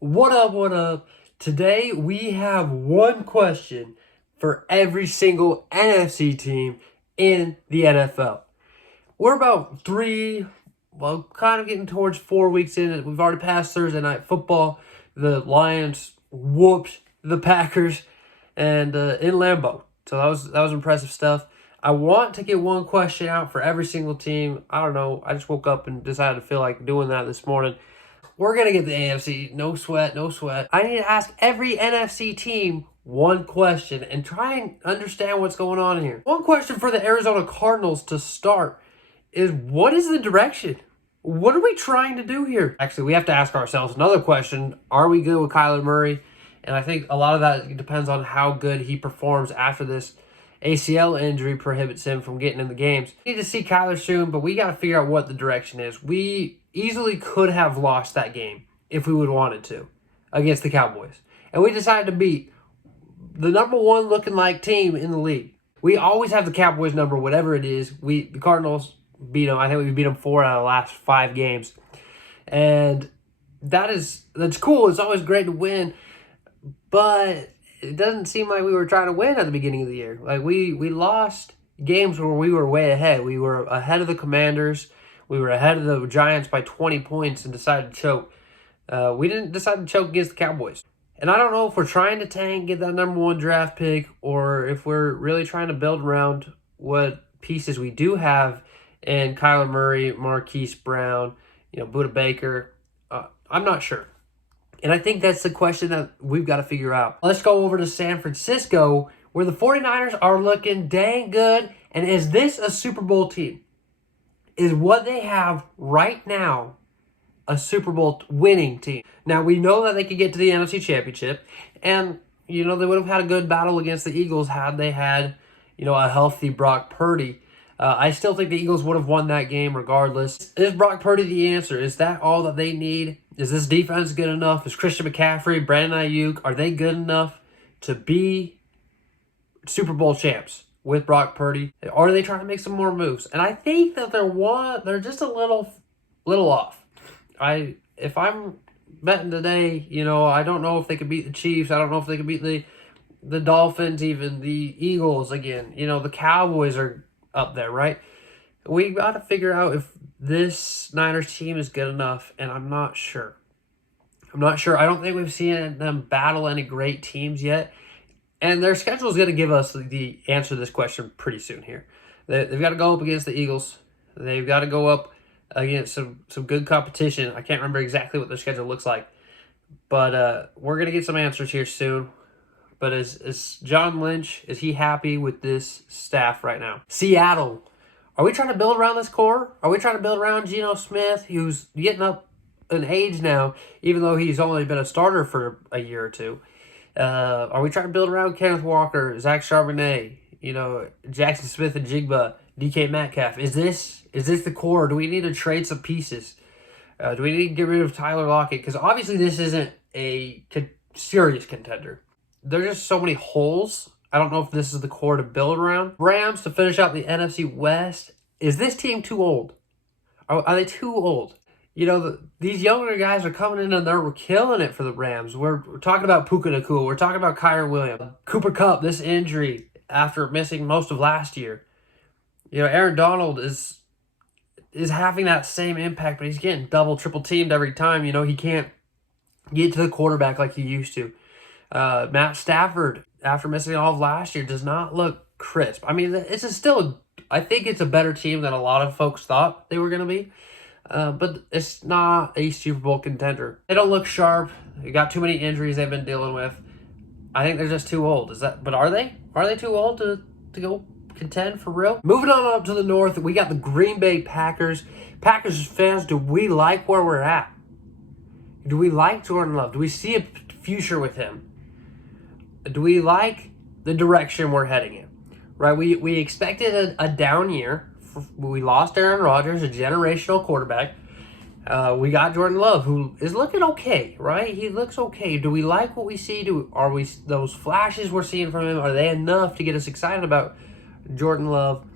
What up, what up? Today we have one question for every single NFC team in the NFL. We're about kind of getting towards 4 weeks in. We've already passed Thursday Night Football. The Lions whooped the Packers and in Lambeau. So that was impressive stuff. I want to get one question out for every single team. I don't know. I just woke up and decided to feel like doing that this morning. We're going to get the AFC. No sweat, no sweat. I need to ask every NFC team one question and try and understand what's going on here. One question for the Arizona Cardinals to start is, what is the direction? What are we trying to do here? Actually, we have to ask ourselves another question. Are we good with Kyler Murray? And I think a lot of that depends on how good he performs after this ACL injury prohibits him from getting in the games. We need to see Kyler soon, but we got to figure out what the direction is. We easily could have lost that game if we would have wanted to against the Cowboys. And we decided to beat the number one looking like team in the league. We always have the Cowboys number, whatever it is. The Cardinals beat them. I think we beat them 4 out of the last 5 games. And that's cool. It's always great to win. But it doesn't seem like we were trying to win at the beginning of the year. Like we lost games where we were way ahead. We were ahead of the Commanders. We were ahead of the Giants by 20 points and decided to choke. We didn't decide to choke against the Cowboys. And I don't know if we're trying to tank, get that number 1 draft pick, or if we're really trying to build around what pieces we do have in Kyler Murray, Marquise Brown, Budda Baker. I'm not sure. And I think that's the question that we've got to figure out. Let's go over to San Francisco, where the 49ers are looking dang good. And is this a Super Bowl team? Is what they have right now a Super Bowl winning team? Now, we know that they could get to the NFC Championship. And, they would have had a good battle against the Eagles had they had, a healthy Brock Purdy. I still think the Eagles would have won that game regardless. Is Brock Purdy the answer? Is that all that they need? Is this defense good enough? Is Christian McCaffrey, Brandon Ayuk, are they good enough to be Super Bowl champs with Brock Purdy? Or are they trying to make some more moves? And I think that they're just a little off. If I'm betting today, I don't know if they could beat the Chiefs. I don't know if they could beat the Dolphins, even the Eagles again. The Cowboys are up there, right? We got to figure out if this Niners team is good enough, and I'm not sure. I don't think we've seen them battle any great teams yet, and their schedule is going to give us the answer to this question pretty soon here. They've got to go up against the Eagles. They've got to go up against some good competition. I can't remember exactly what their schedule looks like, but we're going to get some answers here soon. But is John Lynch, is he happy with this staff right now? Seattle. Are we trying to build around this core? Are we trying to build around Geno Smith, who's getting up in age now, even though he's only been a starter for a year or two? Are we trying to build around Kenneth Walker, Zach Charbonnet, Jackson Smith and Jigba, DK Metcalf? Is this the core? Do we need to trade some pieces? Do we need to get rid of Tyler Lockett? Because obviously this isn't a serious contender. There's just so many holes. I don't know if this is the core to build around. Rams to finish out the NFC West. Is this team too old? Are they too old? These younger guys are coming in and they're killing it for the Rams. We're talking about Puka Nacua. We're talking about Kyren Williams. Cooper Kupp, this injury after missing most of last year. Aaron Donald is having that same impact, but he's getting double, triple teamed every time. He can't get to the quarterback like he used to. Matt Stafford, after missing all of last year, does not look crisp. I mean, I think it's a better team than a lot of folks thought they were going to be. But it's not a Super Bowl contender. They don't look sharp. They got too many injuries they've been dealing with. I think they're just too old. But are they? Are they too old to go contend for real? Moving on up to the north, we got the Green Bay Packers. Packers fans, do we like where we're at? Do we like Jordan Love? Do we see a future with him? Do we like the direction we're heading in? Right, we expected a down year. We lost Aaron Rodgers, a generational quarterback. We got Jordan Love, who is looking okay, right? He looks okay. Do we like what we see? Those flashes we're seeing from him, are they enough to get us excited about Jordan Love?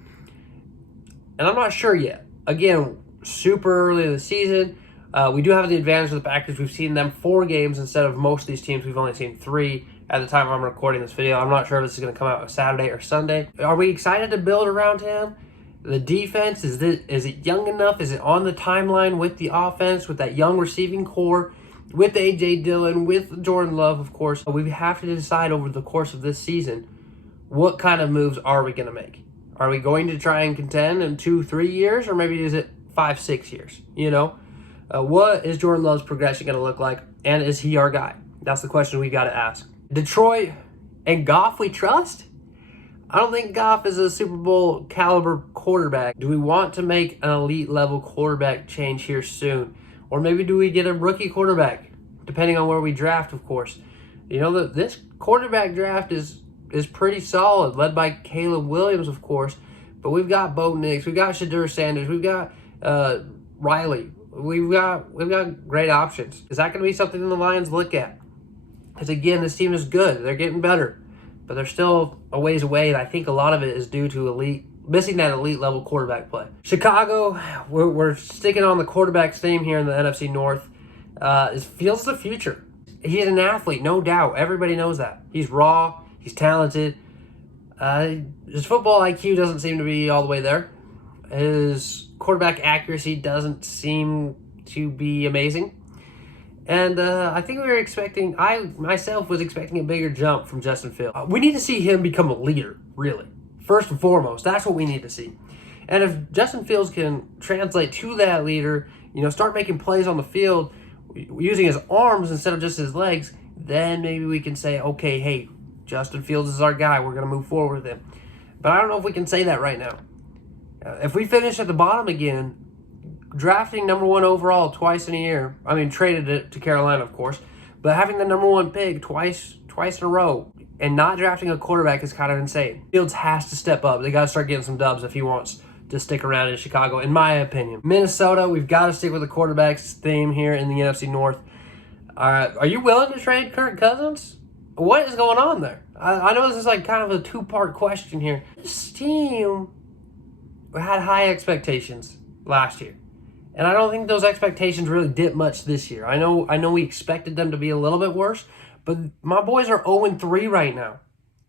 And I'm not sure yet. Again, super early in the season. We do have the advantage of the Packers. We've seen them 4 games instead of most of these teams. We've only seen 3 at the time I'm recording this video. I'm not sure if this is going to come out Saturday or Sunday. Are we excited to build around him? The defense, is it young enough? Is it on the timeline with the offense, with that young receiving core, with A.J. Dillon, with Jordan Love, of course? We have to decide over the course of this season, what kind of moves are we going to make? Are we going to try and contend in 2-3 years, or maybe is it 5-6 years? What is Jordan Love's progression going to look like, and is he our guy? That's the question we got to ask. Detroit and Goff we trust? I don't think Goff is a Super Bowl caliber quarterback. Do we want to make an elite level quarterback change here soon? Or maybe do we get a rookie quarterback, depending on where we draft, of course. This quarterback draft is pretty solid, led by Caleb Williams, of course. But we've got Bo Nix, we've got Shadur Sanders, we've got Riley. We've got great options. Is that going to be something the Lions look at? Because again, this team is good. They're getting better, but they're still a ways away, and I think a lot of it is due to missing that elite level quarterback play. Chicago, we're sticking on the quarterback's theme here in the NFC North. Fields the future. He's an athlete, no doubt. Everybody knows that. He's raw. He's talented. His football IQ doesn't seem to be all the way there. His quarterback accuracy doesn't seem to be amazing. And I think I myself was expecting a bigger jump from Justin Fields. We need to see him become a leader, really. First and foremost, that's what we need to see. And if Justin Fields can translate to that leader, start making plays on the field using his arms instead of just his legs, then maybe we can say, okay, hey, Justin Fields is our guy. We're going to move forward with him. But I don't know if we can say that right now. If we finish at the bottom again, drafting number 1 overall twice in a year, traded it to Carolina, of course, but having the number 1 pick twice in a row and not drafting a quarterback is kind of insane. Fields has to step up. They got to start getting some dubs if he wants to stick around in Chicago, in my opinion. Minnesota, we've got to stick with the quarterback's theme here in the NFC North. Are you willing to trade Kirk Cousins? What is going on there? I know this is like kind of a 2-part question here. This team had high expectations last year, and I don't think those expectations really dipped much this year. I know we expected them to be a little bit worse, but my boys are 0-3 right now.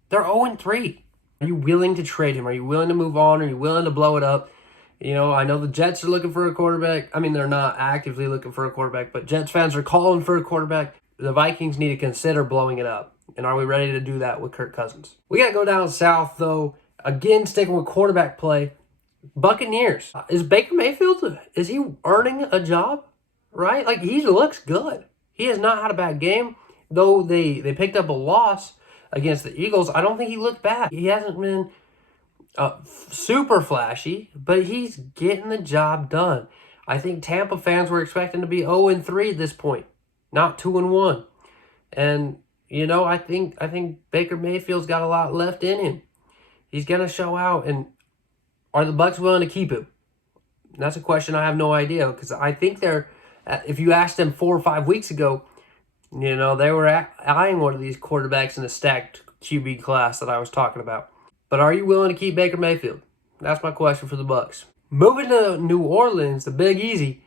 They're 0-3. Are you willing to trade him? Are you willing to move on? Are you willing to blow it up? I know the Jets are looking for a quarterback. They're not actively looking for a quarterback, but Jets fans are calling for a quarterback. The Vikings need to consider blowing it up. And are we ready to do that with Kirk Cousins? We got to go down south, though. Again, sticking with quarterback play. Buccaneers. Is Baker Mayfield, is he earning a job? Right? He looks good. He has not had a bad game. Though they picked up a loss against the Eagles, I don't think he looked bad. He hasn't been super flashy, but he's getting the job done. I think Tampa fans were expecting to be 0-3 at this point, not 2-1. And, I think Baker Mayfield's got a lot left in him. He's going to show out. And are the Bucs willing to keep him? That's a question I have no idea, because I think if you asked them 4 or 5 weeks ago, they were eyeing one of these quarterbacks in the stacked QB class that I was talking about. But are you willing to keep Baker Mayfield? That's my question for the Bucs. Moving to New Orleans, the Big Easy,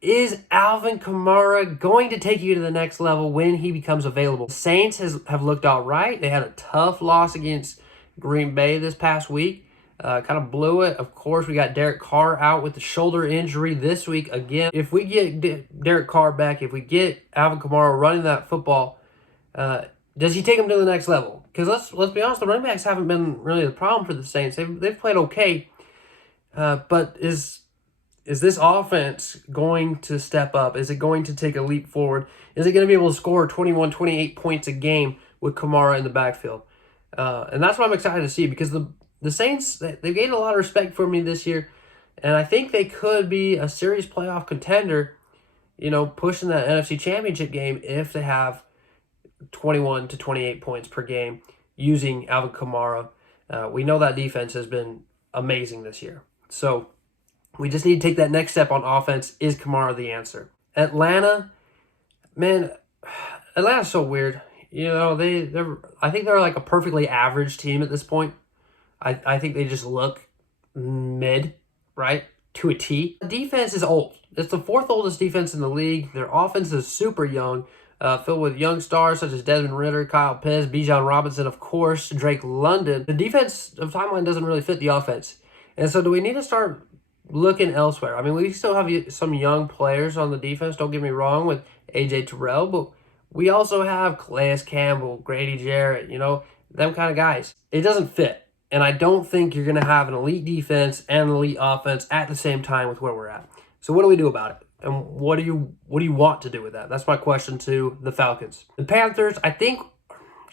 is Alvin Kamara going to take you to the next level when he becomes available? The Saints have looked all right. They had a tough loss against Green Bay this past week. Kind of blew it. Of course, we got Derek Carr out with the shoulder injury this week again. If we get Derek Carr back, if we get Alvin Kamara running that football, does he take him to the next level? Because let's be honest, the running backs haven't been really the problem for the Saints. They've played okay, but is this offense going to step up? Is it going to take a leap forward? Is it going to be able to score 21, 28 points a game with Kamara in the backfield? And that's what I'm excited to see, because the Saints, they've gained a lot of respect for me this year, and I think they could be a serious playoff contender, pushing that NFC Championship game if they have 21 to 28 points per game using Alvin Kamara. We know that defense has been amazing this year. So we just need to take that next step on offense. Is Kamara the answer? Atlanta, man, Atlanta's so weird. I think they're like a perfectly average team at this point. I think they just look mid, right? to a T. The defense is old. It's the fourth oldest defense in the league. Their offense is super young, filled with young stars such as Desmond Ridder, Kyle Pitts, Bijan Robinson, of course, Drake London. The defensive timeline doesn't really fit the offense. And so do we need to start looking elsewhere? I mean, we still have some young players on the defense, don't get me wrong, with A.J. Terrell, but we also have Calais Campbell, Grady Jarrett, them kind of guys. It doesn't fit. And I don't think you're going to have an elite defense and an elite offense at the same time with where we're at. So what do we do about it? And what do you want to do with that? That's my question to the Falcons. The Panthers, I think,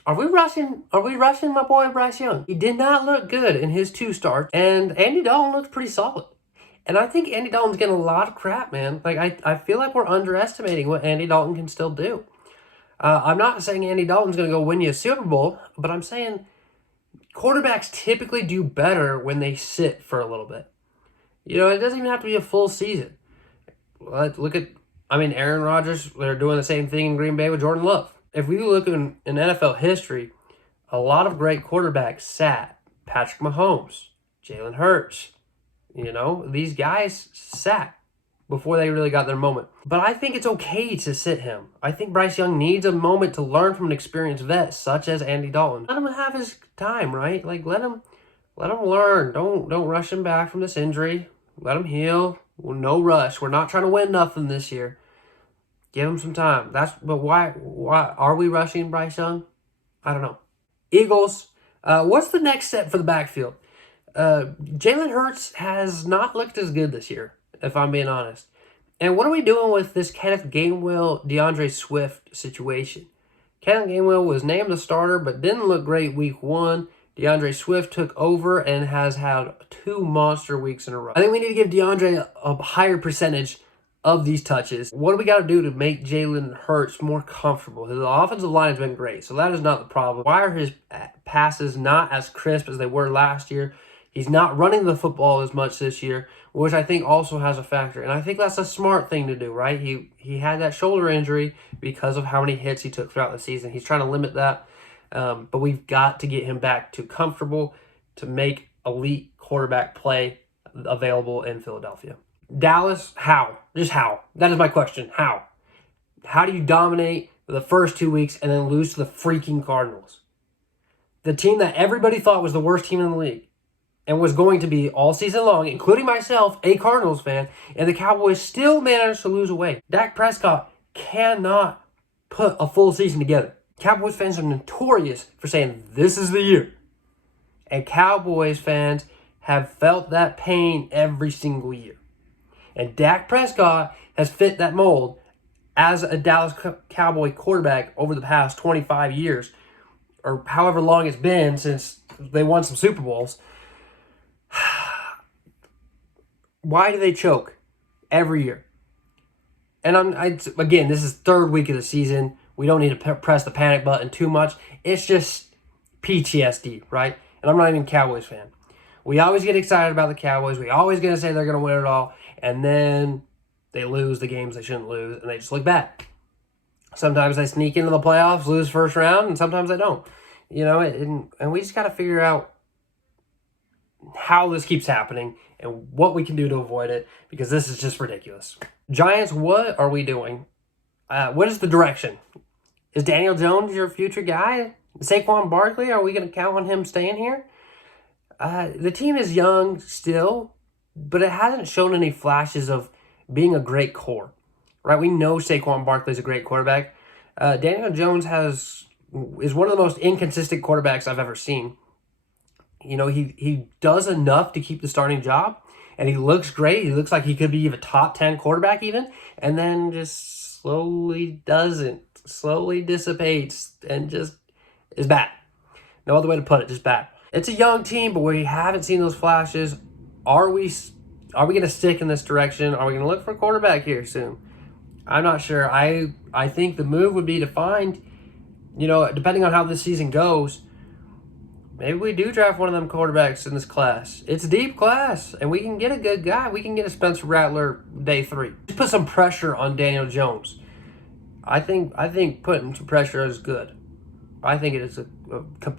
are we rushing my boy Bryce Young? He did not look good in his 2 starts, and Andy Dalton looked pretty solid. And I think Andy Dalton's getting a lot of crap, man. Like, I feel like we're underestimating what Andy Dalton can still do. I'm not saying Andy Dalton's going to go win you a Super Bowl, but I'm saying quarterbacks typically do better when they sit for a little bit. It doesn't even have to be a full season. Look at, Aaron Rodgers, they're doing the same thing in Green Bay with Jordan Love. If we look in NFL history, a lot of great quarterbacks sat. Patrick Mahomes, Jalen Hurts, these guys sat before they really got their moment. But I think it's okay to sit him. I think Bryce Young needs a moment to learn from an experienced vet such as Andy Dalton. Let him have his time, right? Like, let him learn. Don't rush him back from this injury. Let him heal. Well, no rush. We're not trying to win nothing this year. Give him some time. But why are we rushing Bryce Young? I don't know. Eagles, what's the next step for the backfield? Jalen Hurts has not looked as good this year, if I'm being honest. And what are we doing with this Kenneth Gainwell, DeAndre Swift situation? Kenneth Gainwell was named the starter, but didn't look great week 1. DeAndre Swift took over and has had 2 monster weeks in a row. I think we need to give DeAndre a higher percentage of these touches. What do we got to do to make Jalen Hurts more comfortable? His offensive line has been great, so that is not the problem. Why are his passes not as crisp as they were last year? He's not running the football as much this year, which I think also has a factor. And I think that's a smart thing to do, right? He had that shoulder injury because of how many hits he took throughout the season. He's trying to limit that. But we've got to get him back to comfortable to make elite quarterback play available in Philadelphia. Dallas, how? Just how? That is my question. How? How do you dominate the first 2 weeks and then lose to the freaking Cardinals? The team that everybody thought was the worst team in the league and was going to be all season long, including myself, a Cardinals fan, and the Cowboys still managed to lose away. Dak Prescott cannot put a full season together. Cowboys fans are notorious for saying this is the year. And Cowboys fans have felt that pain every single year. And Dak Prescott has fit that mold as a Dallas Cowboy quarterback over the past 25 years, or however long it's been since they won some Super Bowls. Why do they choke every year? And again, this is 3rd week of the season. We don't need to press the panic button too much. It's just PTSD, right? And I'm not even a Cowboys fan. We always get excited about the Cowboys. We always going to say they're going to win it all. And then they lose the games they shouldn't lose, and they just look bad. Sometimes they sneak into the playoffs, lose first round, and sometimes they don't. And we just got to figure out how this keeps happening and what we can do to avoid it, because this is just ridiculous. Giants, what are we doing? What is the direction? Is Daniel Jones your future guy? Saquon Barkley, are we going to count on him staying here? The team is young still, but it hasn't shown any flashes of being a great core, right? We know Saquon Barkley is a great quarterback. Daniel Jones is one of the most inconsistent quarterbacks I've ever seen. He does enough to keep the starting job, and he looks great. He looks like he could be a top 10 quarterback even, and then just slowly dissipates, and just is bad. No other way to put it, just bad. It's a young team, but we haven't seen those flashes. Are we going to stick in this direction? Are we going to look for a quarterback here soon? I'm not sure. I think the move would be to find, depending on how this season goes, maybe we do draft one of them quarterbacks in this class. It's a deep class, and we can get a good guy. We can get a Spencer Rattler day 3. Just put some pressure on Daniel Jones. I think putting some pressure is good. I think it is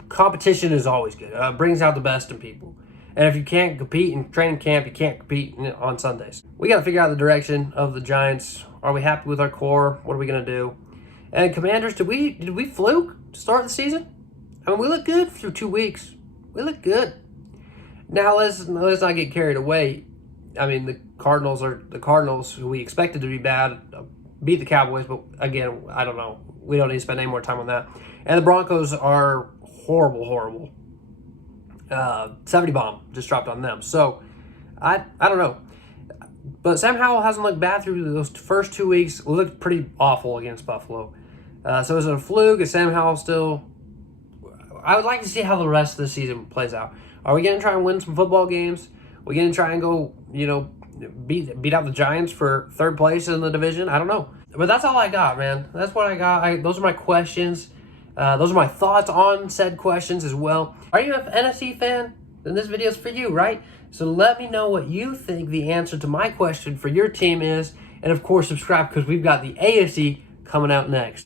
competition is always good. Brings out the best in people. And if you can't compete in training camp, you can't compete on Sundays. We got to figure out the direction of the Giants. Are we happy with our core? What are we going to do? And Commanders, did we fluke to start the season? I mean, we look good through 2 weeks. We look good. Now let's not get carried away. I mean, the Cardinals, who we expected to be bad, beat the Cowboys, but again, I don't know. We don't need to spend any more time on that. And the Broncos are horrible. 70 bomb just dropped on them. So I don't know. But Sam Howell hasn't looked bad through those first 2 weeks. We looked pretty awful against Buffalo. So is it a fluke? Is Sam Howell still... I would like to see how the rest of the season plays out. Are we going to try and win some football games? Are we going to try and go, beat out the Giants for third place in the division? I don't know. But that's all I got, man. That's what I got. Those are my questions. Those are my thoughts on said questions as well. Are you an NFC fan? Then this video is for you, right? So let me know what you think the answer to my question for your team is. And of course, subscribe because we've got the AFC coming out next.